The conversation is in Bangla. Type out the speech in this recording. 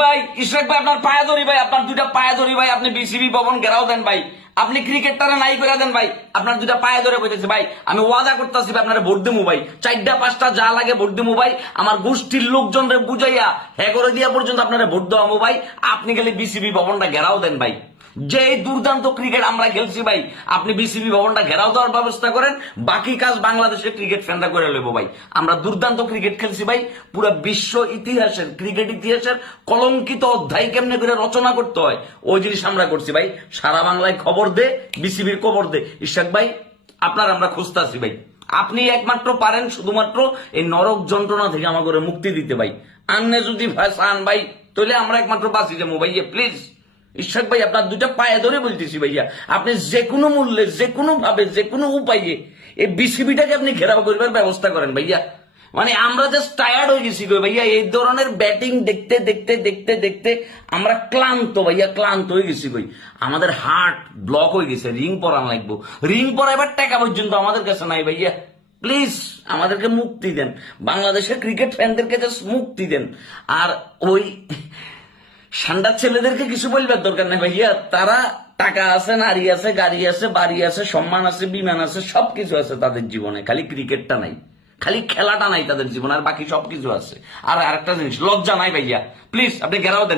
ভাই ইশরাক ভাই আপনার পায়ে ধরি ভাই, আপনার দুইটা পায়ে ধরি ভাই, আপনি বিসিবি ভবন ঘেরাও দেন ভাই, আপনি ক্রিকেটটারে নাই করে দেন ভাই, আপনার দুইটা পায়ে ধরে বলতেছে ভাই, আমি ওয়াদা করতেছি ভাই আপনারা ভোট দিমু ভাই, 4টা 5টা যা লাগে ভোট দিমু ভাই, আমার গোষ্ঠীর লোকজনরে বুঝাইয়া হ্যাঁ করে দিয়া পর্যন্ত আপনারা ভোট দেওয়ামু ভাই, আপনি গেলে বিসিবি ভবনটা ঘেরাও দেন ভাই। যে দুর্দান্ত ক্রিকেট আমরা খেলছি ভাই, আপনি বিসিবি ভবনটা ঘেরাও দেওয়ার ব্যবস্থা করেন, বাকি কাজ বাংলাদেশের ক্রিকেট ফ্যানরা করে লইব ভাই। আমরা দুর্দান্ত ক্রিকেট খেলছি ভাই, পুরো বিশ্ব ইতিহাসের ক্রিকেট ইতিহাসের কলঙ্কিত অধ্যায় কেমনে করে রচনা করতে হয় ওই জিনিস আমরা করছি ভাই। সারা বাংলায় খবর দে, বিসিবির খবর দে। ইশাক ভাই আপনার আমরা খুঁজতেছি ভাই, আপনি একমাত্র পারেন শুধুমাত্র এই নরক যন্ত্রণা থেকে আমাকে মুক্তি দিতে ভাই। আন্নে যদি চান ভাই তাহলে আমরা একমাত্র বাঁচি যাবো ভাইয়া, প্লিজ। ইশাক ভাই আপনার দুইটা পায়ে ধরে বলতেছি ভাইয়া, আপনি যে কোনো মূল্যে, যে কোনো ভাবে, যে কোনো উপায়ে এই বিসিবিটাকে আপনি ঘেরাও করবার ব্যবস্থা করেন ভাইয়া। মানে আমরা জাস্ট টায়ার্ড হয়ে গেছি গো ভাইয়া, এই ধরনের ব্যাটিং দেখতে দেখতে দেখতে দেখতে আমরা ক্লান্ত ভাইয়া, ক্লান্ত হয়ে গেছি ভাই। আমাদের হার্ট ব্লক হয়ে গেছে, রিং পরান লাগবো, রিং পরাইবার টাকা পর্যন্ত আমাদের কাছে নাই ভাইয়া। প্লিজ আমাদেরকে মুক্তি দেন, বাংলাদেশের ক্রিকেট ফ্যানদেরকে জাস্ট মুক্তি দেন। আর ওই ঠান্ডার ছেলেদেরকে কিছু বলবার দরকার নেই ভাইয়া, তারা টাকা আছে, নারী আছে, গাড়ি আছে, বাড়ি আছে, সম্মান আছে, বিমান আছে, সবকিছু আছে তাদের জীবনে, খালি ক্রিকেটটা নাই, খালি খেলাটা নাই তাদের জীবনে, আর বাকি সবকিছু আছে। আর আরেকটা জিনিস, লজ্জা নাই ভাইয়া, প্লিজ আপনি ঘেরাও দেন।